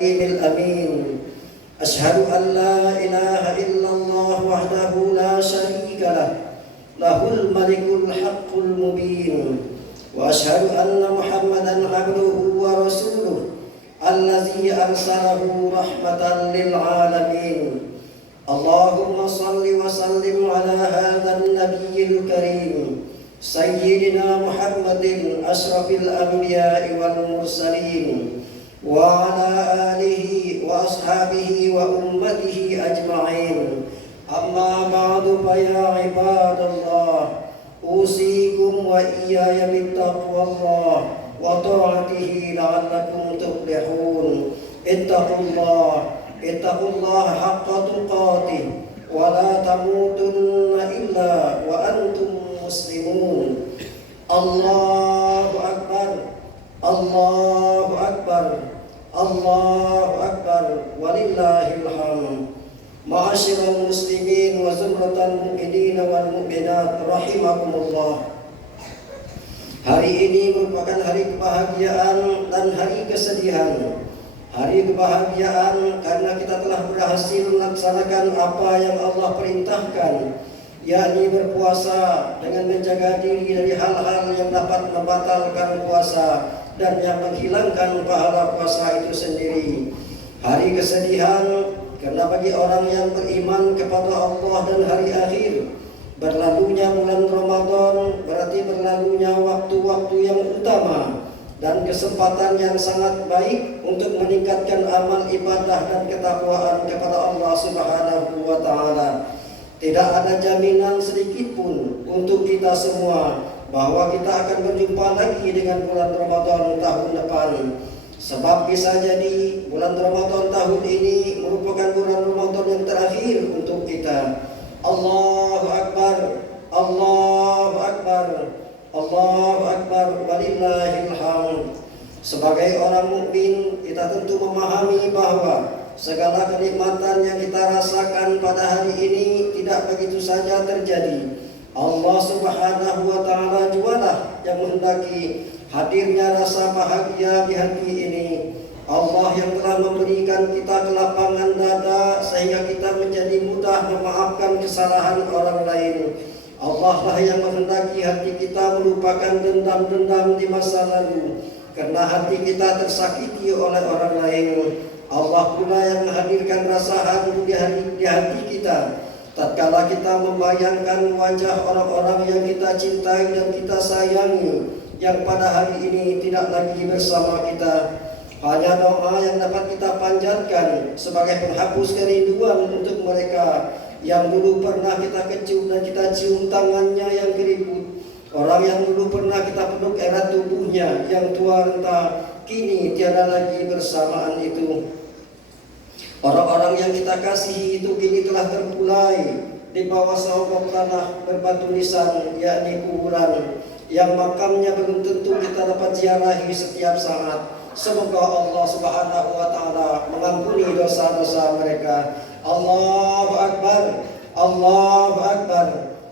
الأمين أشهد أن لا إله إلا الله وحده لا شريك له له الملك الحق المبين وأشهد أن محمدا عبده ورسوله الذي أرسله رحمة للعالمين اللهم صل وسلم على هذا النبي الكريم سيدنا محمد أشرف الأنبياء والمرسلين وعلى آله وأصحابه وأمته أجمعين أما بعد فيا عباد الله أوصيكم وإياي بالتقوى الله وطاعته لعلكم تفلحون اتقوا الله حق تقاته ولا تموتن إلا وأنتم مسلمون الله أكبر الله أكبر الله أكبر ولله الحمد معاشر المسلمين وزمرة المؤمنين والمؤمنات rahimakumullah. Hari ini merupakan hari kebahagiaan dan hari kesedihan. Hari kebahagiaan karena kita telah berhasil melaksanakan apa yang Allah perintahkan, yakni berpuasa dengan menjaga diri dari hal-hal yang dapat membatalkan puasa dan yang menghilangkan pahala puasa itu sendiri. Hari kesedihan karena bagi orang yang beriman kepada Allah dan hari akhir, berlalunya bulan Ramadan berarti berlalunya waktu-waktu yang utama dan kesempatan yang sangat baik untuk meningkatkan amal ibadah dan ketakwaan kepada Allah Subhanahu wa taala. Tidak ada jaminan sedikit pun untuk kita semua bahwa kita akan berjumpa lagi dengan bulan Ramadan tahun depan. Sebab bisa jadi bulan Ramadan tahun ini merupakan bulan Ramadan yang terakhir untuk kita. Allahu Akbar, Allahu Akbar, Allahu Akbar, walillahil hamd. Sebagai orang mukmin, kita tentu memahami bahwa segala kenikmatan yang kita rasakan pada hari ini tidak begitu saja terjadi. Allah Subhanahu wa taala jualah yang menghendaki hadirnya rasa bahagia di hati ini. Allah yang telah memberikan kita kelapangan dada sehingga kita menjadi mudah memaafkan kesalahan orang lain. Allah lah yang menghendaki hati kita melupakan dendam-dendam di masa lalu karena hati kita tersakiti oleh orang lain. Allah pula yang menghadirkan rasa haru di hati kita tatkala kita membayangkan wajah orang-orang yang kita cintai dan kita sayangi yang pada hari ini tidak lagi bersama kita. Hanya doa yang dapat kita panjatkan sebagai penghapus kerinduan untuk mereka yang dulu pernah kita kecup dan kita cium tangannya yang keriput, orang yang dulu pernah kita peluk erat tubuhnya yang tua renta, kini tiada lagi bersamaan itu. Orang-orang yang kita kasihi itu kini telah terkulai di bawah seonggok tanah berbatu nisan, yakni kuburan, yang makamnya belum tentu kita dapat ziarahi setiap saat. Semoga Allah Subhanahu wa taala mengampuni dosa-dosa mereka. Allahu Akbar, Allahu Akbar,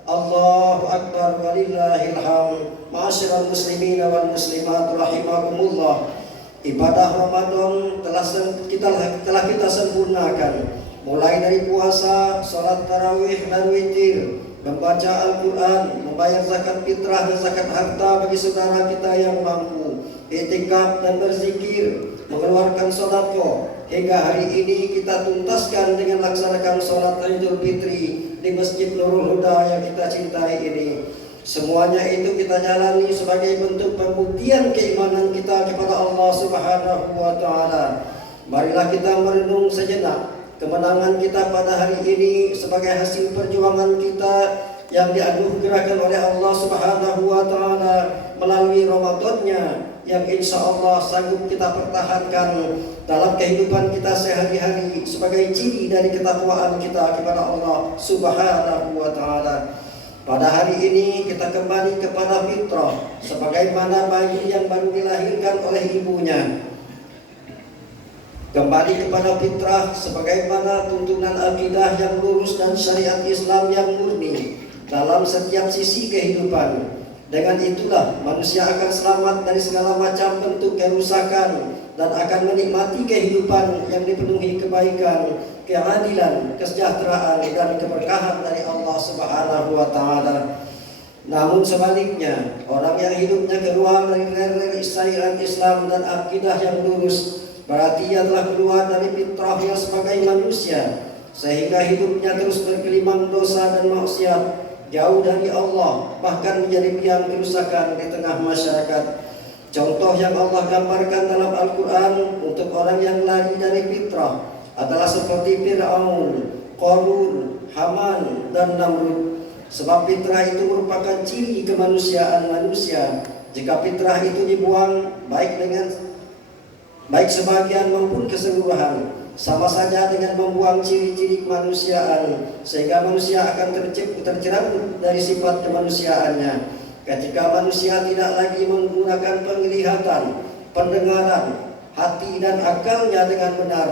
Allahu Akbar, walillahil hamd. Ma'asyiral muslimin wal muslimat rahimakumullah. Ibadah Ramadan telah kita sempurnakan, mulai dari puasa, salat tarawih dan witir, membaca Al-Quran, membayar zakat fitrah dan zakat harta bagi saudara kita yang mampu, i'tikaf dan berzikir, mengeluarkan sedekah. Hingga hari ini kita tuntaskan dengan melaksanakan salat Idul Fitri di Masjid Nurul Huda yang kita cintai ini. Semuanya itu kita jalani sebagai bentuk pembuktian keimanan kita kepada Allah Subhanahu wa taala. Marilah kita merenung sejenak kemenangan kita pada hari ini sebagai hasil perjuangan kita yang dianugerahkan oleh Allah Subhanahu wa taala melalui Ramadannya yang insya Allah sanggup kita pertahankan dalam kehidupan kita sehari-hari sebagai ciri dari ketakwaan kita kepada Allah Subhanahu wa taala. Pada hari ini kita kembali kepada fitrah sebagaimana bayi yang baru dilahirkan oleh ibunya. Kembali kepada fitrah sebagaimana tuntunan akidah yang lurus dan syariat Islam yang murni dalam setiap sisi kehidupan. Dengan itulah manusia akan selamat dari segala macam bentuk kerusakan dan akan menikmati kehidupan yang dipenuhi kebaikan, keadilan, kesejahteraan dan keberkahan dari Allah Subhanahu wa taala. Namun sebaliknya, orang yang hidupnya keluar dari rel syariat Islam dan akidah yang lurus, berarti ia telah keluar dari fitrahnya sebagai manusia, sehingga hidupnya terus bergelimang dosa dan maksiat, jauh dari Allah, bahkan menjadi biang kerusakan di tengah masyarakat. Contoh yang Allah gambarkan dalam Al-Quran untuk orang yang lari dari fitrah adalah seperti Fir'aun, Qarun, Haman, dan Namrud. Sebab fitrah itu merupakan ciri kemanusiaan manusia. Jika fitrah itu dibuang, baik sebagian maupun keseluruhan, sama saja dengan membuang ciri-ciri kemanusiaan, sehingga manusia akan tercerabut dari sifat kemanusiaannya. Ketika manusia tidak lagi menggunakan penglihatan, pendengaran, hati dan akalnya dengan benar,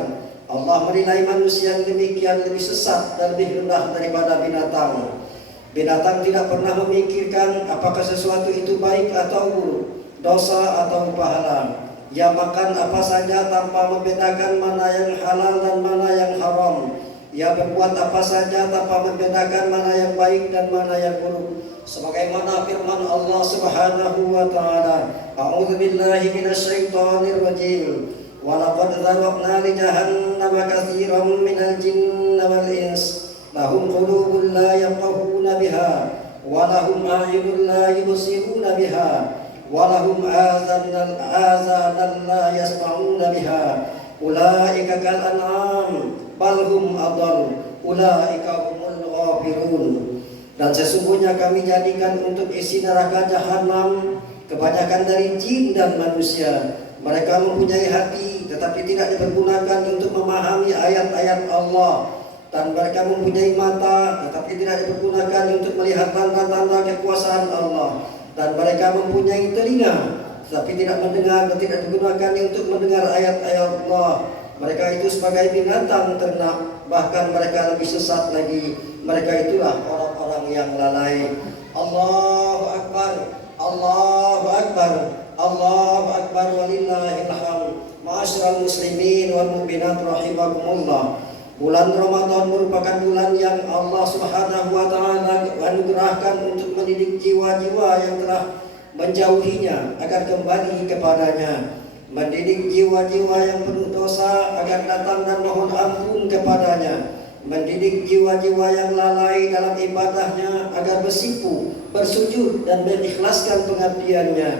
Allah menilai manusia yang demikian lebih sesat dan lebih rendah daripada binatang. Binatang tidak pernah memikirkan apakah sesuatu itu baik atau buruk, dosa atau pahala. Ia makan apa saja tanpa membedakan mana yang halal dan mana yang haram. Ia berbuat apa saja tanpa membedakan mana yang baik dan mana yang buruk. Sebagaimana firman Allah Subhanahu wa taala, A'udzu billahi minasyaitonir rajim. Wa laqad zaraqna li jahannama katsiran minal jinni wal ins. Lahum qulubun la yafqahuna biha wa lahum a'yunun la yubsiruna biha wa lahum azanan la yasma'una biha. Ulaika kal an'am bal hum adall. Ulaika humul ghafilun. Dan sesungguhnya kami jadikan untuk isi neraka jahanam kebanyakan dari jin dan manusia. Mereka mempunyai hati tetapi tidak dipergunakan untuk memahami ayat-ayat Allah, dan mereka mempunyai mata tetapi tidak dipergunakan untuk melihat tanda-tanda kekuasaan Allah, dan mereka mempunyai telinga tetapi tidak mendengar dan tidak digunakan untuk mendengar ayat-ayat Allah. Mereka itu sebagai binatang ternak, bahkan mereka lebih sesat lagi. Mereka itulah orang-orang yang lalai. Allahu Akbar, Allahu Akbar, Allahu Akbar, walillahil hamd. Ma'asyiral muslimin wal mu'minat rahimakumullah. Bulan Ramadan merupakan bulan yang Allah Subhanahu wa taala anugerahkan untuk mendidik jiwa-jiwa yang telah menjauhinya agar kembali kepadanya, mendidik jiwa-jiwa yang penuh dosa agar datang dan mohon ampun kepadanya, mendidik jiwa-jiwa yang lalai dalam ibadahnya agar bersiku, bersujud dan mengikhlaskan pengabdiannya.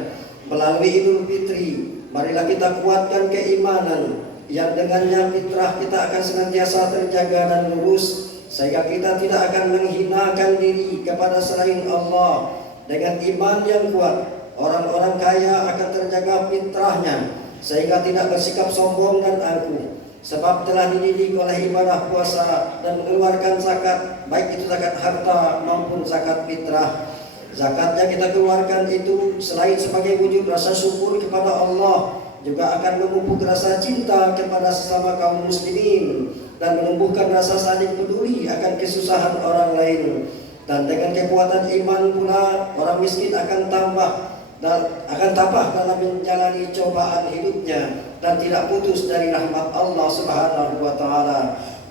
Melalui Idul Fitri, marilah kita kuatkan keimanan yang dengannya fitrah kita akan senantiasa terjaga dan lurus, sehingga kita tidak akan menghinakan diri kepada selain Allah. Dengan iman yang kuat, orang-orang kaya akan terjaga fitrahnya, sehingga tidak bersikap sombong dan angkuh, sebab telah dididik oleh ibadah puasa dan mengeluarkan zakat, baik itu zakat harta maupun zakat fitrah. Zakatnya kita keluarkan itu selain sebagai wujud rasa syukur kepada Allah, juga akan memupuk rasa cinta kepada sesama kaum muslimin dan menumbuhkan rasa saling peduli akan kesusahan orang lain. Dan dengan kekuatan iman pula, orang miskin akan tabah dalam menjalani cobaan hidupnya dan tidak putus dari rahmat Allah Subhanahu wa taala.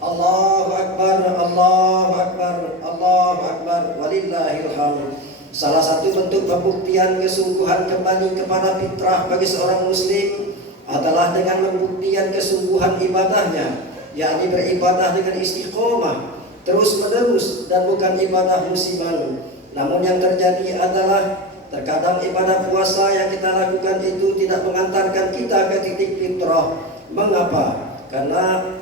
Allahu Akbar, Allahu Akbar, Allahu Akbar, walillahil hamd. Salah satu bentuk pembuktian kesungguhan kembali kepada fitrah bagi seorang muslim adalah dengan pembuktian kesungguhan ibadahnya, yakni beribadah dengan istiqomah terus menerus dan bukan ibadah musiman. Namun yang terjadi adalah terkadang ibadah puasa yang kita lakukan itu tidak mengantarkan kita ke titik fitrah. Mengapa? Karena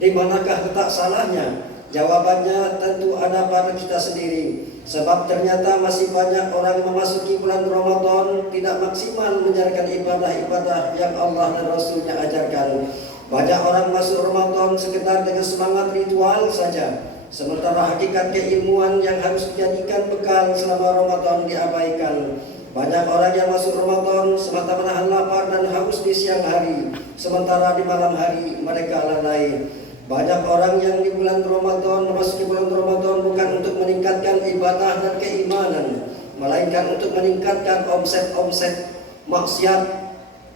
di manakah letak salahnya? Jawabannya tentu ada pada kita sendiri. Sebab ternyata masih banyak orang yang memasuki bulan Ramadan tidak maksimal menjalankan ibadah-ibadah yang Allah dan Rasulnya ajarkan. Banyak orang masuk Ramadan sekedar dengan semangat ritual saja, sementara hakikat keilmuan yang harus dijadikan bekal selama Ramadan diabaikan. Banyak orang yang masuk Ramadan semata menahan lapar dan haus di siang hari, sementara di malam hari mereka lalai. Banyak orang yang di bulan Ramadan memasuki bulan Ramadan bukan untuk meningkatkan ibadah dan keimanan, melainkan untuk meningkatkan omset maksiat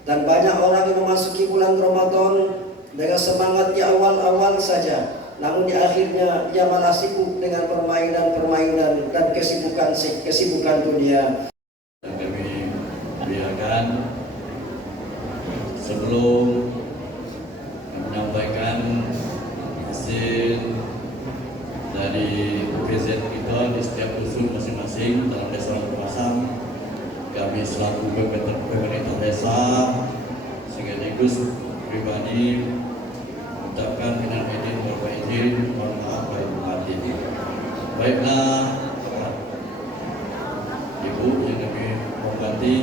Dan banyak orang yang memasuki bulan Ramadan dengan semangat di awal-awal saja, namun di akhirnya dia malah sibuk dengan permainan-permainan dan kesibukan dunia. Dan kami biarkan sebelum menyampaikan hasil dari preset kita di setiap usul masing-masing dalam desa Pasang, kami selaku pemerintah desa sekaligus pribadi mengucapkan minal aidin wal faizin, mohon maaf lahir batin. Baiklah Ibu yang kami hormati,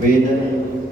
Bina